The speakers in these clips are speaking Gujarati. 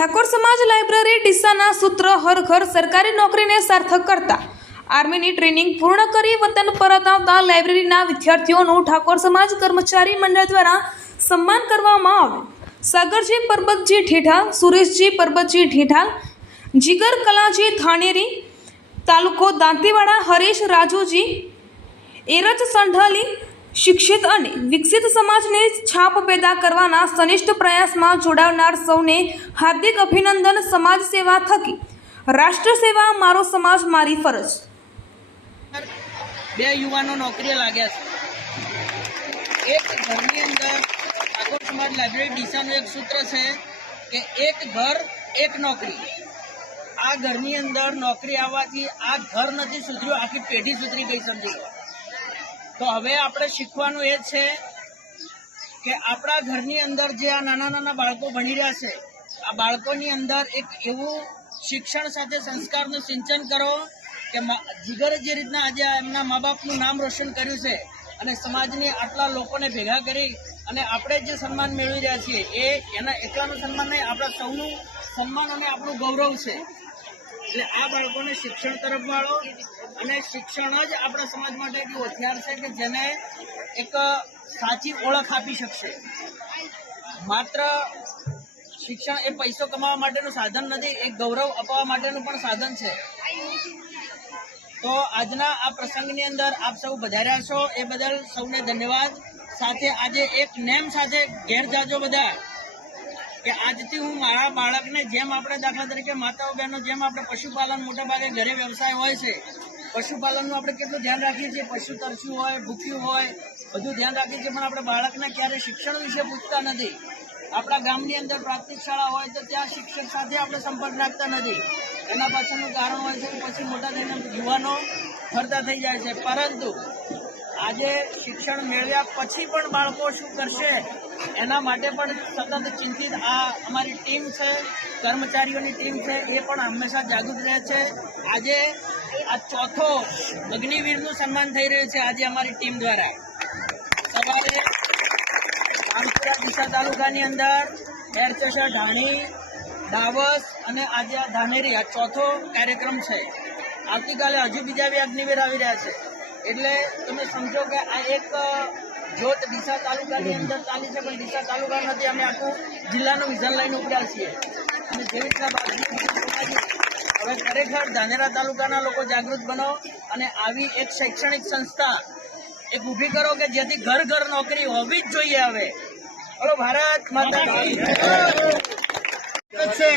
ઠાકોર સમાજ લાઇબ્રેરી ડીસાના સૂત્ર હર ઘર સરકારી નોકરીને સાર્થક કરતા આર્મીની ટ્રેનિંગ પૂર્ણ કરી વતન પરત આવતા લાઇબ્રેરીના વિદ્યાર્થીઓનું ઠાકોર સમાજ કર્મચારી મંડળ દ્વારા સન્માન કરવામાં આવ્યું। સાગરજી પરબતજી ઠેઠાલ, સુરેશજી પરબતજી ઠેઠાલ, જીગર કલાજી થાણેરી, તાલુકો દાંતીવાડા હરીશ રાજુજી, એરજ સંઢાલી શિક્ષિત અને વિકસિત સમાજને છાપ પેદા કરવાના સનિષ્ઠ પ્રયાસમાં જોડાવનાર સૌને હાર્દિક અભિનંદન। સમાજ સેવા થકી રાષ્ટ્ર સેવા, મારો સમાજ મારી ફરજ। બે યુવાનો નોકરીએ લાગ્યા છે। એક ઘરની અંદર ઠાકોર સમાજ લાઇબ્રેરી ડીસાનું એક સૂત્ર છે કે એક ઘર એક નોકરી। આ ઘરની અંદર નોકરી આવવાથી આ ઘર નથી સુધર્યું, આખી પેઢી સુધરી ગઈ સમજી લો। તો હવે આપણે શીખવાનું એ છે કે આપણા ઘરની અંદર જે આ નાના નાના બાળકો ભણી રહ્યા છે, આ બાળકોની અંદર એક એવું શિક્ષણ સાથે સંસ્કારનું સિંચન કરો કે જીગરે જે રીતના આજે એમના મા બાપનું નામ રોશન કર્યું છે અને સમાજની આટલા લોકોને ભેગા કરી અને આપણે જે સન્માન મેળવી રહ્યા છીએ એ એના એકલાનું સન્માન નહીં, આપણા સૌનું સન્માન અને આપણું ગૌરવ છે। એટલે આ બાળકોને શિક્ષણ તરફ વાળો, અને શિક્ષણ જ આપણા સમાજ માટે એક હથિયાર છે કે જેને એક સાચી ઓળખ આપી શકશે। માત્ર શિક્ષણ એ પૈસો કમાવા માટેનું સાધન નથી, એક ગૌરવ અપાવવા માટેનું પણ સાધન છે। તો આજના આ પ્રસંગની અંદર આપ સૌ પધાર્યા છો એ બદલ સૌને ધન્યવાદ। સાથે આજે એક નેમ સાથે ઘેર જાજો બધા કે આજથી હું મારા બાળકને, જેમ આપણે દાખલા તરીકે માતાઓ બહેનો જેમ આપણે પશુપાલન મોટા ભાગે ઘરે વ્યવસાય હોય છે, પશુપાલનનું આપણે કેટલું ધ્યાન રાખીએ છીએ, પશુ તરસ્યું હોય, ભૂખ્યું હોય, બધું ધ્યાન રાખીએ છીએ, પણ આપણે બાળકને ક્યારેય શિક્ષણ વિશે પૂછતા નથી। આપણા ગામની અંદર પ્રાથમિક શાળા હોય તો ત્યાં શિક્ષક સાથે આપણે સંપર્ક રાખતા નથી। એના પાછળનું કારણ હોય છે કે પછી મોટા થઈને યુવાનો ફરતા થઈ જાય છે। પરંતુ આજે શિક્ષણ મેળવ્યા પછી પણ બાળકો શું કરશે એના માટે પણ સતત ચિંતિત આ અમારી ટીમ છે, કર્મચારીઓની ટીમ છે, એ પણ હંમેશા જાગૃત રહે છે। આજે આ ચોથો અગ્નિવીરનું સન્માન થઈ રહ્યું છે આજે અમારી ટીમ દ્વારા। સવારે રામપુરા ડીસા તાલુકાની અંદર એરચેસર, ઢાણી, ડાવસ અને આજે આ ધાનેરી, આ ચોથો કાર્યક્રમ છે। આવતીકાલે હજુ બીજા બે અગ્નિવીર આવી રહ્યા છે। એટલે તમે સમજો કે આ એક જોત ડીસા તાલુકાની અંદર ચાલી છે, પણ ડીસા તાલુકા નથી, અમે આખું જિલ્લાનું વિઝન લઈને ઉપડ્યા છીએ। અને જેવી રીતના હવે ખરેખર ધાનેરા તાલુકાના લોકો જાગૃત બનો અને આવી એક શૈક્ષણિક સંસ્થા એક ઊભી કરો કે જેથી ઘર ઘર નોકરી હોવી જ જોઈએ। હવે બોલો ભારત માતા કી જય।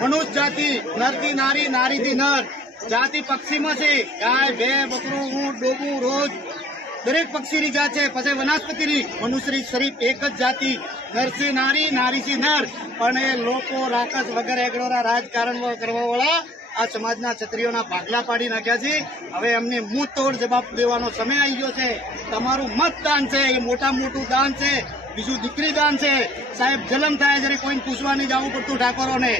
મનુષ્ય જાતિ નરથી નારી, નારીથી નર, જાતિ પક્ષીમાં છે ગાય, ભે, બકરું, ઊંટ, ડોબું, રોજ દરેક પક્ષીની જાત છે। પછી વનસ્પતિની મનુષ્ય શરીફ એક જ જાતિ, નરથી નારી, નારીથી નર। પણ એ લોકો રાક્ષસ વગર એગડોરા રાજકારણ કરવા વાળા આ સમાજના ક્ષત્રિયોના ભાગલા પાડી નાખ્યા છે। હવે એમને મુંહ તોડ જવાબ દેવાનો સમય આવી ગયો છે। તમારું મતદાન છે એ મોટું દાન છે, બીજું દીકરી દાન છે। સાહેબ જલમ થાય જ્યારે કોઈને પૂછવા નહીં જવું પડતું ઠાકોરોને।